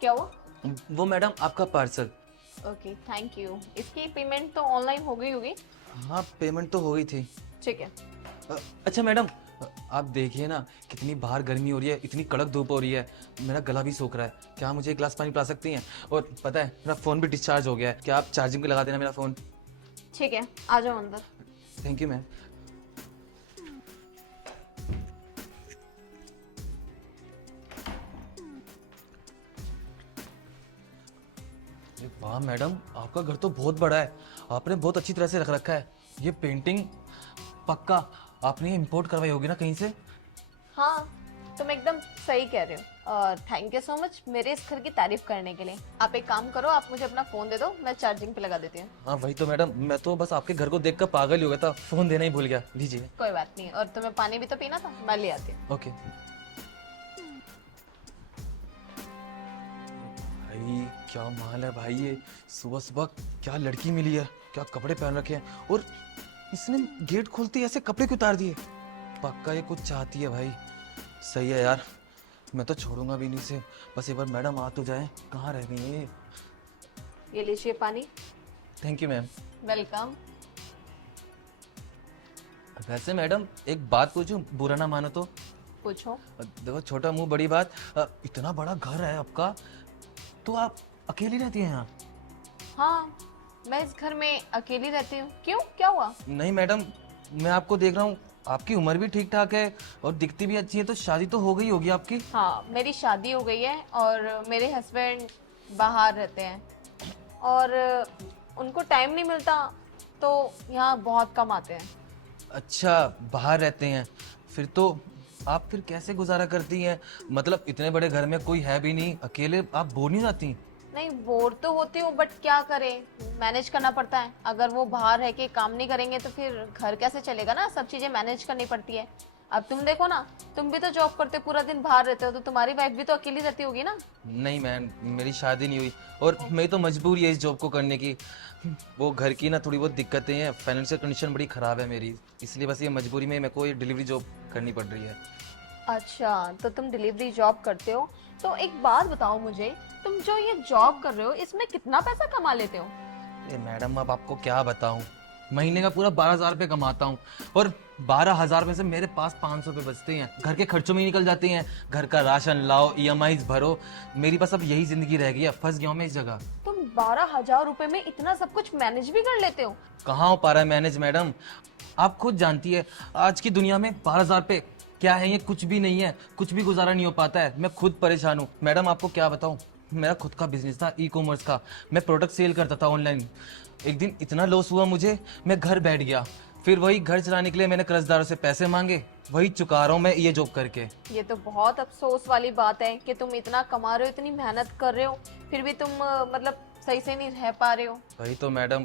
क्या हुआ? वो मैडम आपका पार्सल। Okay, thank you. इसकी पेमेंट तो ऑनलाइन हो गई होगी। हाँ पेमेंट तो हो गई थी। ठीक है। अच्छा मैडम, आप देखिए ना कितनी बाहर गर्मी हो रही है, इतनी कड़क धूप हो रही है, मेरा गला भी सूख रहा है। क्या मुझे एक गिलास पानी पिला सकती हैं? और पता है मेरा फ़ोन भी डिस्चार्ज हो गया है, क्या आप चार्जिंग पे लगा देना मेरा फ़ोन? ठीक है, आ जाओ अंदर। Thank you ma'am. अरे वाह मैडम, आपका घर तो बहुत बड़ा है, आपने बहुत अच्छी तरह से रख रखा है। ये पेंटिंग पक्का आपने इंपोर्ट करवाई होगी ना कहीं से? हाँ, तुम एकदम सही कह रहे हो। और थैंक यू सो मच मेरे इस घर की तारीफ करने के लिए। आप एक काम करो, आप मुझे अपना फोन दे दो, मैं चार्जिंग पे लगा देती हूँ। हाँ वही तो मैडम, मैं तो बस आपके घर को देखकर पागल ही हो गया था, फ़ोन देना ही भूल गया। लीजिए। कोई बात नहीं, और तुम्हें पानी भी तो पीना था, मैं ले आती हूँ। ओके। भाई क्या माल है भाई, ये सुबह सुबह क्या लड़की मिली है, क्या कपड़े पहन रखे हैं, और इसने गेट खोलते ही ऐसे कपड़े क्यों उतार दिए? पक्का ये कुछ चाहती है भाई। सही है यार, मैं तो छोड़ूंगा भी नहीं इसे। बस एक बार मैडम आ तो जाए, कहाँ रह गई ये? ये लीजिए पानी। Thank you ma'am. वेलकम। वैसे मैडम एक बात पूछूं, बुरा ना मानो तो? पूछो। देखो छोटा मुंह बड़ी बात, इतना बड़ा घर है आपका, तो आप अकेली रहती हैं यहाँ? हाँ, मैं इस घर में अकेली रहती हूँ। क्यों, क्या हुआ? नहीं मैडम, मैं आपको देख रहा हूँ, आपकी उम्र भी ठीक ठाक है और दिखती भी अच्छी है, तो शादी तो हो गई होगी आपकी? हाँ, मेरी शादी हो गई है और मेरे हस्बैंड बाहर रहते हैं और उनको टाइम नहीं मिलता, तो यहाँ बहुत कम आते हैं। अच्छा बाहर रहते हैं, फिर तो आप फिर कैसे गुजारा करती हैं? मतलब इतने बड़े घर में कोई है भी नहीं, अकेले आप बोर नहीं जाती? नहीं, बोर तो होती हूँ, बट क्या करें, मैनेज करना पड़ता है। अगर वो बाहर रह के काम नहीं करेंगे तो फिर घर कैसे चलेगा ना, सब चीजें मैनेज करनी पड़ती है। अब तुम देखो ना, तुम भी तो जॉब करते हो, पूरा दिन बाहर रहते हो, तो तुम्हारी वाइफ भी तो अकेली रहती होगी ना। नहीं मैम, मेरी शादी नहीं हुई और मेरी तो मजबूरी है इस जॉब को करने की। वो घर की ना थोड़ी बहुत दिक्कतें हैं, फाइनेंशियल कंडीशन बड़ी ख़राब है मेरी, इसलिए बस ये मजबूरी में मेरे को ये डिलीवरी जॉब करनी पड़ रही है। अच्छा, तो तुम डिलीवरी जॉब करते हो, तो एक बात बताओ मुझे, तुम जो ये जॉब कर रहे हो इसमें कितना पैसा कमा लेते हो? अरे मैडम अब आपको क्या बताऊं, महीने का पूरा 12,000 रुपये कमाता हूँ, और 12,000 में से मेरे पास 500 रुपये बचते हैं, घर के खर्चों में ही निकल जाते हैं। घर का राशन लाओ, ईएमआईज भरो, मेरी बस अब यही जिंदगी रह गई है, फंस गया हूं मैं इस जगह। तुम 12,000 रुपए में इतना सब कुछ मैनेज भी कर लेते हो? कहाँ हो पा रहा है मैनेज मैडम, आप खुद जानती है आज की दुनिया में 12,000 रुपये क्या है, ये कुछ भी नहीं है, कुछ भी गुजारा नहीं हो पाता है। मैं खुद परेशान हूँ मैडम, आपको क्या बताऊँ, मेरा खुद का बिजनेस था ई कॉमर्स का, मैं प्रोडक्ट सेल करता था ऑनलाइन। एक दिन इतना लॉस हुआ मुझे, मैं घर बैठ गया, फिर वही घर चलाने के लिए मैंने कर्जदारों से पैसे मांगे, वही चुका रहा हूँ मैं ये जॉब करके। ये तो बहुत अफसोस वाली बात है कि तुम इतना कमा रहे हो, इतनी मेहनत कर रहे हो, फिर भी तुम मतलब सही से नहीं रह पा रहे हो। वही तो मैडम,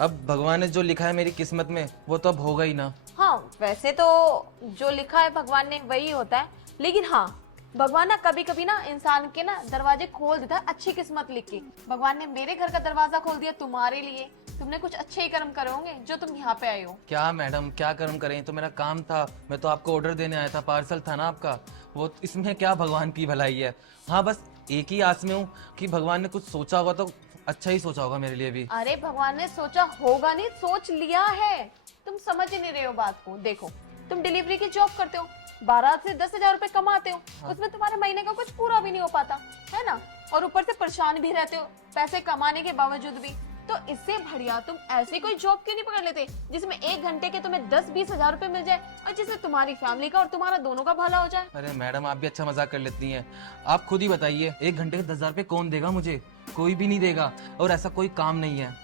अब भगवान ने जो लिखा है मेरी किस्मत में वो तो अब होगा ही ना। हाँ, वैसे तो जो लिखा है भगवान ने वही होता है, लेकिन हाँ, भगवान ना कभी कभी ना इंसान के ना दरवाजे खोल देता है अच्छी किस्मत लिख के। भगवान ने मेरे घर का दरवाजा खोल दिया तुम्हारे लिए। तुमने कुछ अच्छे ही कर्म करे होंगे जो तुम यहाँ पे आए हो। क्या मैडम क्या कर्म करें, तो मेरा काम था, मैं तो आपको ऑर्डर देने आया था, पार्सल था ना आपका, वो इसमें क्या भगवान की भलाई है? हाँ बस एक ही आस में हूँ कि भगवान ने कुछ सोचा होगा तो अच्छा ही सोचा होगा मेरे लिए भी। अरे भगवान ने सोचा होगा नहीं, सोच लिया है। तुम समझ ही नहीं रहे हो बात को। देखो, तुम डिलीवरी की जॉब करते हो, 12 से 10,000 रुपए कमाते हो, उसमें तुम्हारे महीने का कुछ पूरा भी नहीं हो पाता है ना, और ऊपर से परेशान भी रहते हो पैसे कमाने के बावजूद भी। तो इससे बढ़िया तुम ऐसी कोई जॉब क्यों नहीं पकड़ लेते जिसमें 1 घंटे के तुम्हें 10-20 हजार रुपए मिल जाए, और जिससे तुम्हारी फैमिली का और तुम्हारा दोनों का भला हो जाए। अरे मैडम आप भी अच्छा मजाक कर लेती हैं, आप खुद ही बताइए 1 घंटे के 10,000 रुपये कौन देगा मुझे? कोई भी नहीं देगा, और ऐसा कोई काम नहीं है।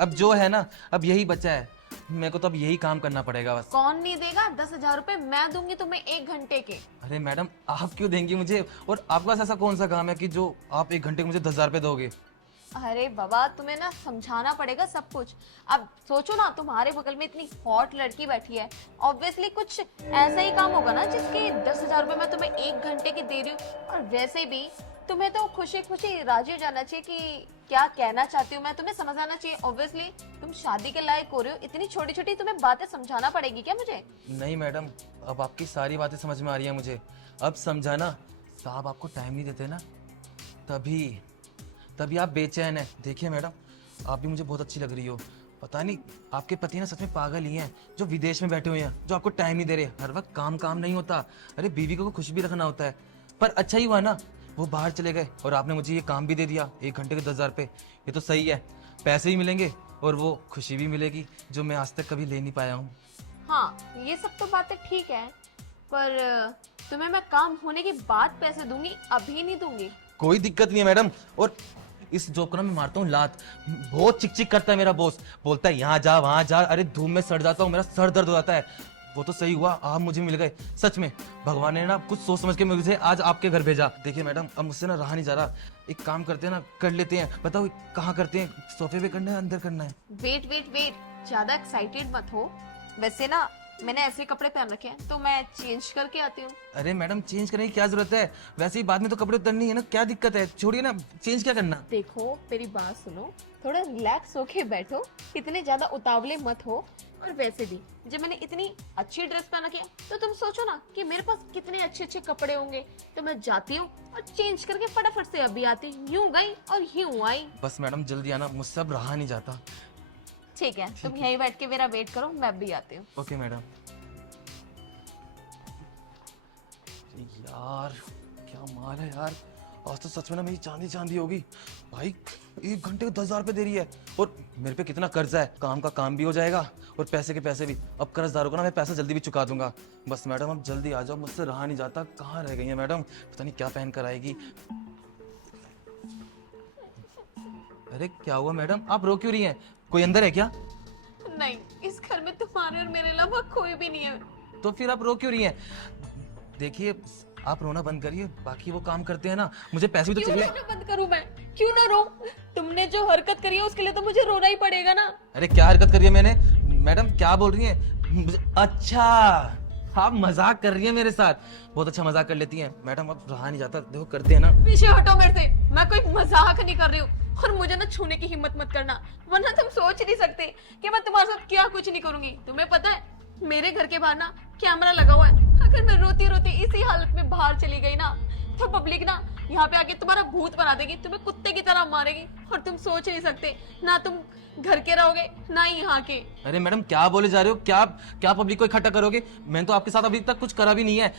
अब जो है ना, अब यही बचा है, मेरे को तो अब यही काम करना पड़ेगा बस। कौन नहीं देगा? 10,000 रुपए मैं दूंगी तुम्हें 1 घंटे के। अरे मैडम आप क्यों देंगी मुझे, और आपके पास ऐसा कौन सा काम है कि जो आप 1 घंटे के मुझे 10,000 रुपये दोगे? अरे बाबा, तुम्हें ना समझाना पड़ेगा सब कुछ। अब सोचो ना, तुम्हारे बगल में इतनी हॉट लड़की बैठी है, ऑब्वियसली कुछ ऐसा ही काम होगा ना जिसके 10,000 रुपए मैं तुम्हें 1 घंटे के दे रही हूँ। और वैसे भी तुम्हें तो खुशी खुशी राजी हो जाना चाहिए कि क्या कहना चाहती हूँ मैं, तुम्हें समझ आना चाहिए। ऑब्वियसली तुम शादी के लायक हो रहे हो, इतनी छोटी छोटी तुम्हें बातें समझाना पड़ेगी क्या मुझे? नहीं मैडम, अब आपकी सारी बातें समझ में आ रही है मुझे, अब समझाना, साहब आपको टाइम नहीं देते ना? तभी तभी आप बेचैन है। देखिए मैडम, आप भी मुझे बहुत अच्छी लग रही हो। पता नहीं आपके पति ना सच में पागल ही हैं, जो विदेश में बैठे हुए हैं, जो आपको टाइम नहीं दे रहे। हर वक्त काम काम नहीं होता। अरे बीवी को खुश भी रखना होता है। पर अच्छा ही हुआ ना, वो बाहर चले गए और आपने मुझे ये काम भी दे दिया। 1 घंटे के 10,000 रुपये, ये तो सही है। पैसे ही मिलेंगे और वो खुशी भी मिलेगी जो मैं आज तक कभी ले नहीं पाया हूँ। हाँ, ये सब तो बातें ठीक है, पर तुम्हें मैं काम होने के बाद पैसे दूंगी, अभी नहीं दूंगी। कोई दिक्कत नहीं है मैडम। और इस जॉब को ना मैं मारता हूँ लात। बहुत चिक चिक करता है मेरा बॉस, बोलता है यहाँ जा वहां जा। अरे धूम में सड़ जाता हूँ, मेरा सर दर्द हो जाता है। वो तो सही हुआ आप मुझे मिल गए। सच में भगवान ने ना कुछ सोच समझ के मुझे आज आपके घर भेजा। देखिए मैडम, अब मुझसे ना रहा नहीं जा रहा। एक काम करते हैं ना, कर लेते हैं। बताओ कहाँ करते हैं? सोफे पे करना है, अंदर करना है? वेट वेट वेट, ज्यादा एक्साइटेड मत हो। वैसे ना मैंने ऐसे कपड़े पहन रखे हैं, तो मैं चेंज करके आती हूँ। अरे मैडम, चेंज करने की क्या जरूरत है? वैसे ही बाद में तो कपड़े उतरनी है ना, क्या दिक्कत है? छोड़िए ना, चेंज क्या करना। देखो मेरी बात सुनो, थोड़ा रिलैक्स होके बैठो, इतने ज्यादा उतावले मत हो। और वैसे भी जब मैंने इतनी अच्छी ड्रेस पहन रखी है, तो तुम सोचो ना कि मेरे पास कितने अच्छे अच्छे कपड़े होंगे। तो मैं जाती हूँ और चेंज करके फटाफट से अभी आती हूँ। यूं गई और यूं आई। बस मैडम जल्दी आना, मुझसे अब रहा नहीं जाता। ठीक है, तुम यहीं बैठ के मेरा वेट करो, मैं भी आती हूँ। Okay madam. यार क्या माल है यार, आज तो सच में ना मेरी चांदी चांदी होगी। भाई 1 घंटे को 10,000 रुपये दे रही है और मेरे पे कितना कर्जा है। काम का काम भी हो जाएगा और पैसे के पैसे भी। अब कर्जदारों को ना मैं पैसा जल्दी भी चुका दूंगा। बस मैडम अब जल्दी आ जाओ, मुझसे रहा नहीं जाता। कहाँ रह गई है मैडम? पता नहीं क्या पहन कर आएगी। अरे क्या हुआ मैडम, आप रो क्यों रही हैं? कोई अंदर है क्या? नहीं, इस घर में तुम्हारे और मेरे अलावा कोई भी नहीं है। तो फिर आप रो क्यों रही हैं? देखिए आप रोना बंद करिए, बाकी वो काम करते हैं ना, मुझे पैसे भी तो क्यों चाहिए। रोना बंद करूं मैं? क्यों ना रो? तुमने जो हरकत करी है उसके लिए तो मुझे रोना ही पड़ेगा ना। अरे क्या हरकत करी है मैंने? मैडम क्या बोल रही हैं? अच्छा आप मजाक कर रही हैं मेरे साथ? बहुत अच्छा मजाक कर लेती हैं मैडम। अब रहा नहीं जाता, देखो करते हैं ना। पीछे हटो मेरे से, मैं कोई मजाक नहीं कर रही हूँ। और मुझे ना छूने की हिम्मत मत करना, वरना तुम सोच नहीं सकते कि मैं तुम्हारे साथ क्या कुछ नहीं करूंगी। तुम्हें पता है मेरे घर के बाहर ना कैमरा लगा हुआ है। अगर मैं रोती रोती इसी हालत में बाहर चली गई ना, तो पब्लिक ना यहाँ पे आके तुम्हारा भूत बना देगी, तुम्हें कुत्ते की तरह मारेगी। और तुम सोच नहीं सकते, ना तुम घर के रहोगे ना ही यहाँ के। अरे मैडम क्या बोले जा रहे हो? क्या क्या पब्लिक को इकट्ठा करोगे? मैंने तो आपके साथ अभी तक कुछ करा भी नहीं है।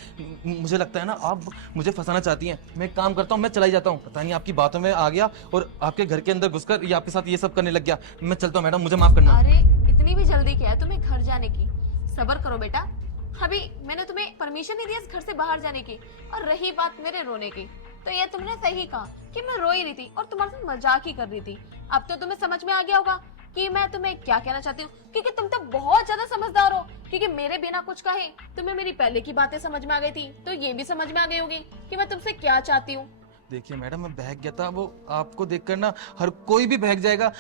मुझे लगता है ना आप मुझे फंसाना चाहती हैं। मैं एक काम करता हूँ, मैं चला ही जाता हूँ। पता नहीं आपकी बातों में आ गया और आपके घर के अंदर घुसकर ये आपके साथ ये सब करने लग गया। मैं चलता हूँ मैडम, मुझे माफ करना। अरे इतनी भी जल्दी क्या है तुम्हें घर जाने की? सब्र करो बेटा, अभी मैंने तुम्हें परमिशन नहीं दी इस घर से बाहर जाने की। और रही बात मेरे रोने की, तो ये तुमने सही कहा कि मैं रो ही रही थी और तुम्हारे साथ मजाक ही कर रही थी। अब तो तुम्हें समझ में आ गया होगा कि मैं तुम्हें क्या कहना चाहती हूँ, क्योंकि तुम तो बहुत ज्यादा समझदार हो। क्योंकि मेरे बिना कुछ कहे तुम्हें मेरी पहले की बातें समझ में आ गई थी, तो ये भी समझ में आ गई होगी कि मैं तुमसे क्या चाहती हूँ। देखिए मैडम, मैं बहक गया था। वो आपको देखकर ना हर कोई भी बहक जाएगा।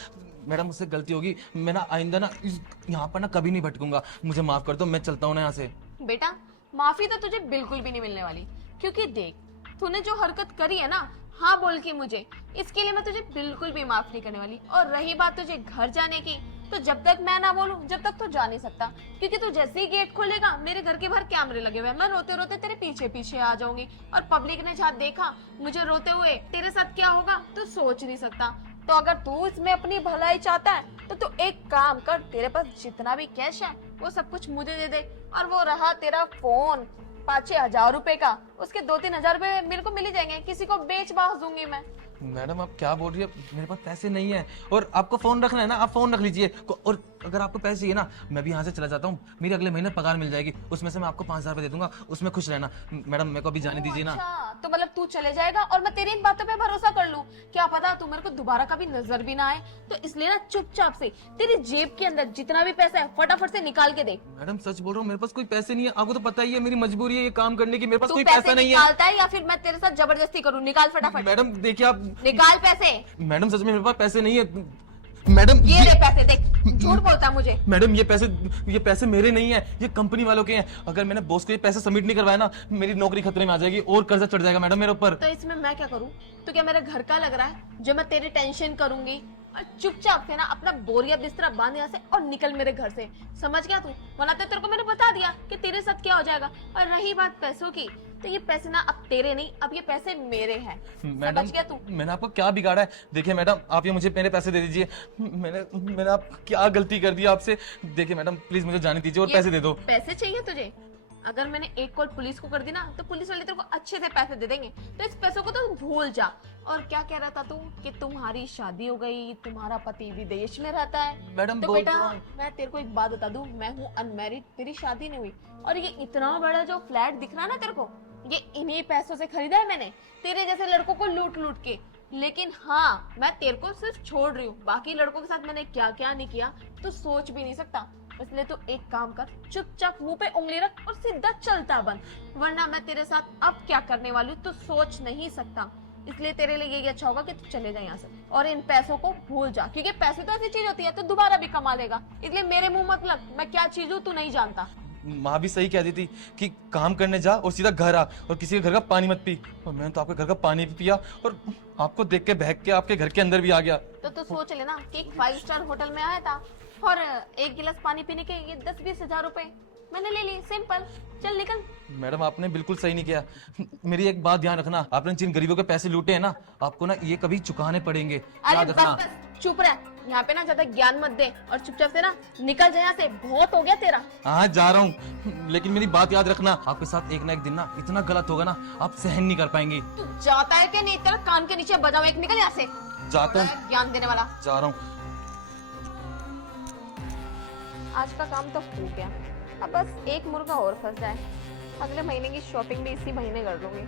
मैडम मुझसे गलती होगी। मैं ना आइंदा ना यहाँ पर ना कभी नहीं भटकूंगा। मुझे माफ कर दो, मैं चलता हूँ ना यहाँ से। बेटा माफी तो तुझे बिल्कुल भी नहीं मिलने वाली, क्योंकि देख तूने जो हरकत करी है ना, हाँ बोल के मुझे, इसके लिए मैं तुझे बिल्कुल भी माफ नहीं करने वाली। और रही बात तुझे घर जाने की, तो जब तक मैं ना बोलूं जब तक तू जा नहीं सकता। क्योंकि तू जैसे ही गेट खोलेगा मेरे घर के बाहर कैमरे लगे हुए हैं। मैं रोते रोते तेरे पीछे पीछे आ जाऊंगी और पब्लिक ने जहाँ देखा मुझे रोते हुए, तेरे साथ क्या होगा तो सोच नहीं सकता। तो अगर तू इसमें अपनी भलाई चाहता है तो तू एक काम कर, तेरे पास जितना भी कैश है वो सब कुछ मुझे दे दे। और वो रहा तेरा फोन 5-6 हजार रुपए का, उसके 2-3 हजार रुपए मेरे को मिल ही जाएंगे, किसी को बेच बाच दूंगी मैं। मैडम आप क्या बोल रही है? मेरे पास पैसे नहीं है। और आपको फोन रखना है ना, आप फोन रख लीजिए। और अगर आपको पैसे चाहिए ना, मैं भी यहाँ से चला जाता हूँ। मेरी अगले महीने पगार मिल जाएगी, उसमें से मैं आपको 5,000 रुपए दे दूंगा। उसमें खुश रहना। मैडम मेरे को अभी जाने दीजिए ना। अच्छा, तो मतलब तू चले जाएगा और मैं तेरी इन बातों पे भरोसा कर लूं? क्या पता तू मेरे को दोबारा कभी नजर भी ना आए। तो इसलिए ना चुपचाप से तेरी जेब के अंदर जितना भी पैसा है फटाफट से निकाल के दे। मैडम सच बोल रहा हूँ, मेरे पास कोई पैसे नहीं है। आपको तो पता ही है मेरी मजबूरी है ये काम करने की। मेरे पास तू कोई पैसे पैसा नहीं है। निकालता है या फिर मैं तेरे साथ जबरदस्ती करूं? निकाल फटाफट। मैडम देखिए आप। निकाल पैसे। मैडम सच में मेरे पास पैसे नहीं है। मैडम ये ले पैसे, देख झूठ बोलता मुझे। मैडम ये पैसे मेरे नहीं है, ये कंपनी वालों के हैं। अगर मैंने बॉस को ये पैसे सबमिट नहीं करवाया ना, मेरी नौकरी खतरे में आ जाएगी और कर्जा चढ़ जाएगा मैडम मेरे ऊपर। तो इसमें मैं क्या करूं? तो क्या मेरे घर का लग रहा है जो मैं तेरी टेंशन करूंगी? और चुपचाप से ना अपना बोरिया बिस्तरा बांध यहाँ से और निकल मेरे घर से, समझ गया तू? वरना तो तेरे को मैंने बता दिया कि तेरे साथ क्या हो जाएगा। और रही बात पैसों की, तो ये पैसे ना अब तेरे नहीं, अब ये पैसे मेरे हैं। मैडम समझ गया तू? मैंने आपको क्या बिगाड़ा है? देखिए मैडम, आप ये मुझे मेरे पैसे दे दीजिए। मैंने आप क्या गलती कर दी आपसे? देखिए मैडम, प्लीज मुझे जाने दीजिए और ये पैसे दे दो। पैसे चाहिए तुझे? अगर मैंने एक कॉल पुलिस को कर दी ना तो पुलिस वाले तेरे को अच्छे से पैसे दे देंगे, तो इस पैसों को तो भूल जा। और क्या कह रहा था तू कि तुम्हारी शादी हो गई, तुम्हारा पति विदेश में रहता है? मैडम तो बोल बेटा तो रहा हूँ। मैं तेरे को एक बात बता दूं, मैं हूँ अनमैरिड, मेरी शादी नहीं हुई। और ये इतना बड़ा जो फ्लैट दिख रहा है ना तेरे को, ये इन्हीं पैसों से खरीदा है मैंने, तेरे जैसे लड़कों को लूट लूट के। लेकिन हाँ, मैं तेरे को सिर्फ छोड़ रही हूँ, बाकी लड़कों के साथ मैंने क्या क्या नहीं किया तो सोच भी नहीं सकता। इसलिए तो एक काम कर, चुपचाप मुंह पे उंगली रख और सीधा चलता बन, वरना मैं तेरे साथ अब क्या करने वाली हूँ तो सोच नहीं सकता। इसलिए तेरे लिए यही अच्छा होगा कि तू चले जाए यहाँ से और इन पैसों को भूल जा, क्योंकि पैसे तो ऐसी चीज होती है तो दोबारा भी कमा लेगा। इसलिए मेरे मुंह मत लग, मैं क्या चीज हूँ तू नहीं जानता। माँ भी सही कहती थी कि काम करने जा और सीधा घर आ और किसी के घर का पानी मत पी। और मैंने तो आपके घर का पानी भी पिया और आपको देख के बहक के आपके घर के अंदर भी आ गया। तो तू सोच लेना कि एक 5 स्टार होटल में आया था और एक गिलास पानी पीने के ये 10-20 हजार रुपए मैंने ले लिए, सिंपल। चल निकल। मैडम आपने बिल्कुल सही नहीं किया। मेरी एक बात ध्यान रखना, आपने जिन गरीबों के पैसे लूटे हैं ना, आपको ना ये कभी चुकाने पड़ेंगे, अरे याद बस रखना। बस चुप रह, यहाँ पे ना ज्यादा ज्ञान मत दे और चुपचाप से ना निकल जाए यहाँ से, बहुत हो गया तेरा। हाँ जा रहा हूँ, लेकिन मेरी बात याद रखना, आपके साथ एक ना एक दिन ना इतना गलत होगा ना आप सहन नहीं कर पाएंगी। तू जाता है क्या नहीं? तेरा कान के नीचे बजाओ एक, निकल यहाँ से। जाता हूँ, बड़ा ज्ञान देने वाला। जा रहा हूँ। आज का काम तो हो गया, अब बस एक मुर्गा और फंस जाए, अगले महीने की शॉपिंग भी इसी महीने कर लूंगी।